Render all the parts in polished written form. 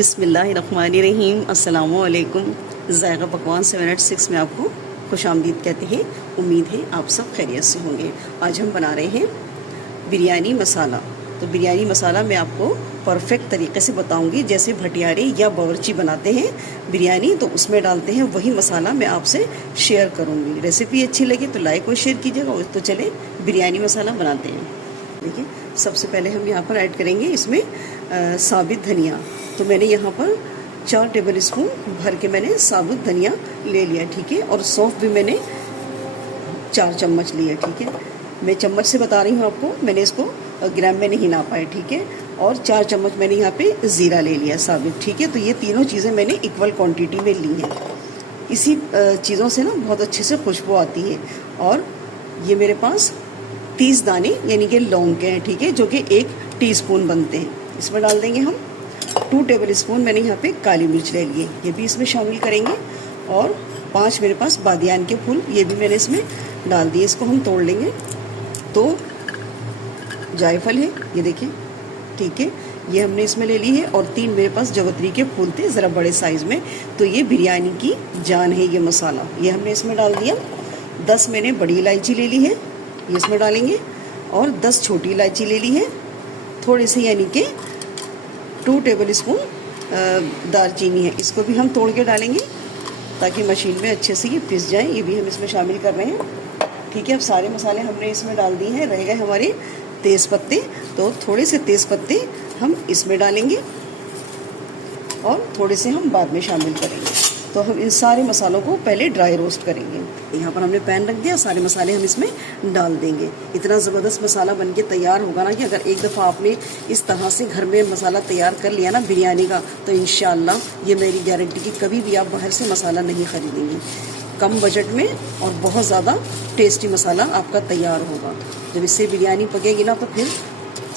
बिस्मिल्लाहिर्रहमानिर्रहीम। अस्सलामुअलैकुम। ज़ायक़ा पकवान 786 में आपको खुशामदीद कहते हैं। उम्मीद है आप सब खैरियत से होंगे। आज हम बना रहे हैं बिरयानी मसाला। तो बिरयानी मसाला मैं आपको परफेक्ट तरीके से बताऊंगी, जैसे भटियारी या बावर्ची बनाते हैं बिरयानी तो उसमें डालते हैं, वही मसाला मैं आपसे शेयर करूंगी। रेसिपी अच्छी लगी तो लाइक और शेयर कीजिएगा। तो चले बिरयानी मसाला बनाते हैं। देखिए, सबसे पहले हम यहाँ पर ऐड करेंगे इसमें साबित धनिया। तो मैंने यहाँ पर 4 टेबल स्पून भर के मैंने साबुत धनिया ले लिया, ठीक है। और सौंफ भी मैंने 4 चम्मच लिया, ठीक है। मैं चम्मच से बता रही हूँ आपको, मैंने इसको ग्राम में नहीं नापा है, ठीक है। और 4 चम्मच मैंने यहाँ पे ज़ीरा ले लिया साबित, ठीक है। तो ये तीनों चीज़ें मैंने इक्वल क्वांटिटी में ली हैं। इसी चीज़ों से ना बहुत अच्छे से खुशबू आती है। और ये मेरे पास 30 दाने यानी कि लौंग के हैं, ठीक है, जो कि 1 टीस्पून बनते हैं। इसमें डाल देंगे हम 2 टेबल स्पून मैंने यहाँ पे काली मिर्च ले लिए, ये भी इसमें शामिल करेंगे। और 5 मेरे पास बादियान के फूल, ये भी मैंने इसमें डाल दिए। इसको हम तोड़ लेंगे। तो जायफल है, ये देखिए, ठीक है, ये हमने इसमें ले ली है। और 3 मेरे पास जवतरी के फूल थे, ज़रा बड़े साइज़ में। तो ये बिरयानी की जान है ये मसाला, ये हमने इसमें डाल दिया। 10 मैंने बड़ी इलायची ले ली है, ये इसमें डालेंगे। और 10 छोटी इलायची ले ली है, थोड़ी सी यानी कि 2 टेबल स्पून दालचीनी है, इसको भी हम तोड़ के डालेंगे ताकि मशीन में अच्छे से ये पिस जाए। ये भी हम इसमें शामिल कर रहे हैं, ठीक है। अब सारे मसाले हमने इसमें डाल दिए हैं। रह गए हमारे तेज़ पत्ते, तो थोड़े से तेज़ पत्ते हम इसमें डालेंगे और थोड़े से हम बाद में शामिल करेंगे। तो हम इन सारे मसालों को पहले ड्राई रोस्ट करेंगे। यहाँ पर हमने पैन रख दिया, सारे मसाले हम इसमें डाल देंगे। इतना ज़बरदस्त मसाला बनके तैयार होगा ना कि अगर एक दफ़ा आपने इस तरह से घर में मसाला तैयार कर लिया ना बिरयानी का, तो इंशाअल्लाह ये मेरी गारंटी कि कभी भी आप बाहर से मसाला नहीं खरीदेंगे। कम बजट में और बहुत ज़्यादा टेस्टी मसाला आपका तैयार होगा। जब इससे बिरयानी पकेगी ना तो फिर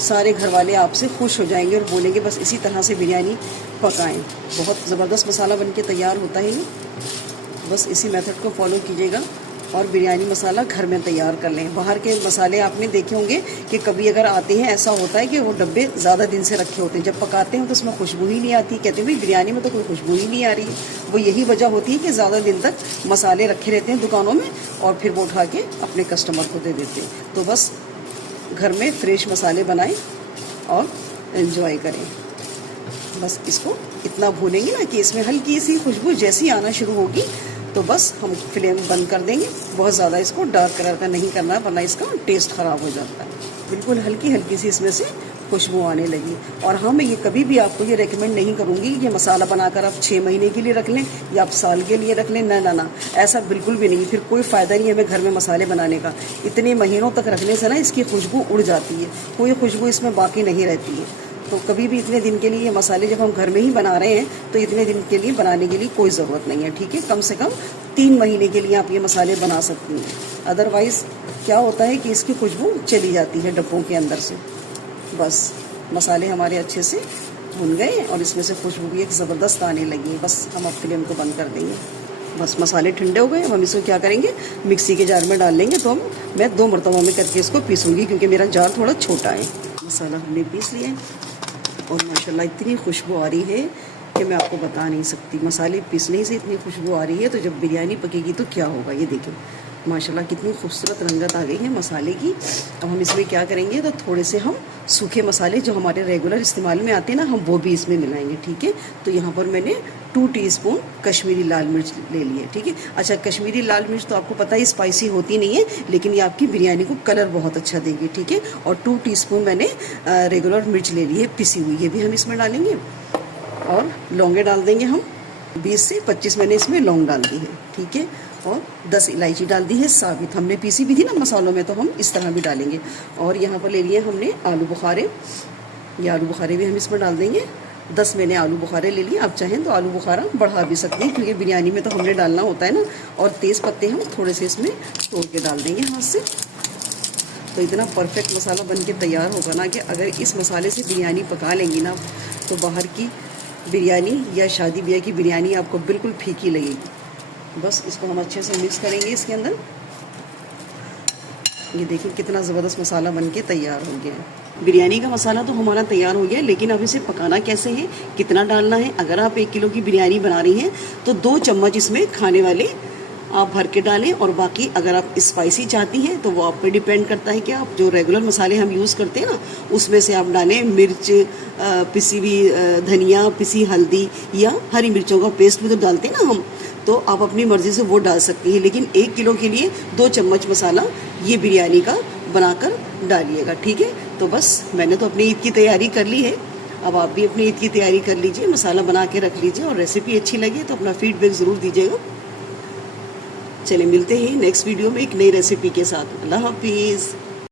सारे घर वाले आपसे खुश हो जाएंगे और बोलेंगे बस इसी तरह से बिरयानी पकाएं। बहुत ज़बरदस्त मसाला बनके तैयार होता है ये। बस इसी मेथड को फॉलो कीजिएगा और बिरयानी मसाला घर में तैयार कर लें। बाहर के मसाले आपने देखे होंगे कि कभी अगर आते हैं, ऐसा होता है कि वो डब्बे ज़्यादा दिन से रखे होते हैं, जब पकाते हैं तो उसमें खुशबू ही नहीं आती। कहते हैं भाई बिरयानी में तो कोई खुशबू ही नहीं आ रही है। वो यही वजह होती है कि ज़्यादा दिन तक मसाले रखे रहते हैं दुकानों में और फिर वो उठा के अपने कस्टमर को दे देते हैं। तो बस घर में फ्रेश मसाले बनाएं और एंजॉय करें। बस इसको इतना भूनेंगे ना कि इसमें हल्की सी खुशबू जैसी आना शुरू होगी तो बस हम फ्लेम बंद कर देंगे। बहुत ज़्यादा इसको डार्क कलर का नहीं करना, वरना इसका टेस्ट ख़राब हो जाता है। बिल्कुल हल्की हल्की सी इसमें से खुशबू आने लगी। और हाँ, मैं ये कभी भी आपको ये रेकमेंड नहीं करूँगी कि ये मसाला बनाकर आप 6 महीने के लिए रख लें या आप साल के लिए रख लें। ना ना ना, ऐसा बिल्कुल भी नहीं। फिर कोई फ़ायदा नहीं है हमें घर में मसाले बनाने का। इतने महीनों तक रखने से ना इसकी खुशबू उड़ जाती है, कोई खुशबू इसमें बाकी नहीं रहती है। तो कभी भी इतने दिन के लिए ये मसाले जब हम घर में ही बना रहे हैं तो इतने दिन के लिए बनाने के लिए कोई ज़रूरत नहीं है, ठीक है। कम से कम 3 महीने के लिए आप ये मसाले बना सकती हैं। अदरवाइज़ क्या होता है कि इसकी खुशबू चली जाती है डब्बों के अंदर से। बस मसाले हमारे अच्छे से भुन गए और इसमें से खुशबू भी एक ज़बरदस्त आने लगी है। बस हम अब फ्लेम को बंद कर देंगे। बस मसाले ठंडे हो गए। हम इसको क्या करेंगे, मिक्सी के जार में डाल लेंगे। तो मैं 2 मरतबा में करके इसको पीसूँगी क्योंकि मेरा जार थोड़ा छोटा है। मसाला हमने पीस लिया और माशाल्लाह इतनी खुशबू आ रही है कि मैं आपको बता नहीं सकती। मसाले पीसने से इतनी खुशबू आ रही है, तो जब बिरयानी पकेगी तो क्या होगा। ये देखिए माशाल्लाह कितनी खूबसूरत रंगत आ गई है मसाले की। अब हम इसमें क्या करेंगे, तो थोड़े से हम सूखे मसाले जो हमारे रेगुलर इस्तेमाल में आते हैं ना, हम वो भी इसमें मिलाएंगे, ठीक है। तो यहाँ पर मैंने 2 टीस्पून कश्मीरी लाल मिर्च ले ली है, ठीक है। अच्छा, कश्मीरी लाल मिर्च तो आपको पता है स्पाइसी होती नहीं है, लेकिन ये आपकी बिरयानी को कलर बहुत अच्छा देगी, ठीक है। और 2 टीस्पून मैंने रेगुलर मिर्च ले ली है पिसी हुई, ये भी हम इसमें डालेंगे। और लौंगे डाल देंगे हम 20 से 25 मैंने इसमें लौंग डाल दी है, ठीक है। और 10 इलायची डाल दी है साबित, हमने पीसी भी थी ना मसालों में, तो हम इस तरह भी डालेंगे। और यहाँ पर ले लिए हमने आलू बुखारे, ये आलू बुखारे भी हम इसमें डाल देंगे। 10 मैंने आलू बुखारे ले लिए। आप चाहें तो आलू बुखारा बढ़ा भी सकते हैं क्योंकि बिरयानी में तो हमने डालना होता है ना। और तेज़ पत्ते हम थोड़े से इसमें तोड़ के डाल देंगे हाथ से। तो इतना परफेक्ट मसाला बन के तैयार होगा ना कि अगर इस मसाले से बिरयानी पका लेंगी ना तो बाहर की बिरयानी या शादी ब्याह की बिरयानी आपको बिल्कुल फीकी लगेगी। बस इसको हम अच्छे से मिक्स करेंगे इसके अंदर। ये देखिए कितना ज़बरदस्त मसाला बन के तैयार हो गया है। बिरयानी का मसाला तो हमारा तैयार हो गया है, लेकिन अब इसे पकाना कैसे है, कितना डालना है। अगर आप 1 किलो की बिरयानी बना रही हैं तो 2 चम्मच इसमें खाने वाले आप भर के डालें, और बाकी अगर आप स्पाइसी चाहती हैं तो वो आप पे डिपेंड करता है कि आप जो रेगुलर मसाले हम यूज़ करते हैं ना उसमें से आप डालें। मिर्च, पिसी हुई धनिया, पिसी हल्दी या हरी मिर्चों का पेस्ट भी तो डालते हैं ना हम, तो आप अपनी मर्ज़ी से वो डाल सकती हैं। लेकिन 1 किलो के लिए 2 चम्मच मसाला ये बिरयानी का बनाकर डालिएगा, ठीक है। तो बस मैंने तो अपनी ईद की तैयारी कर ली है, अब आप भी अपनी ईद की तैयारी कर लीजिए, मसाला बना के रख लीजिए, और रेसिपी अच्छी लगी तो अपना फीडबैक ज़रूर दीजिएगा। चलिए मिलते हैं नेक्स्ट वीडियो में एक नई रेसिपी के साथ। अल्लाह हाफिज़।